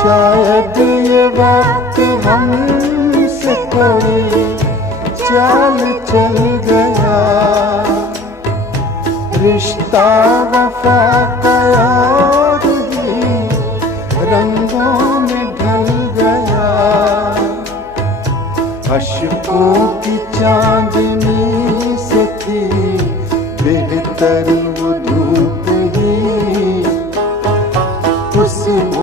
शायद ये वक्त हमसे कोई चाल चल गया, रिश्ता वफा का और ही रंगों में ढल गया। अश्कों की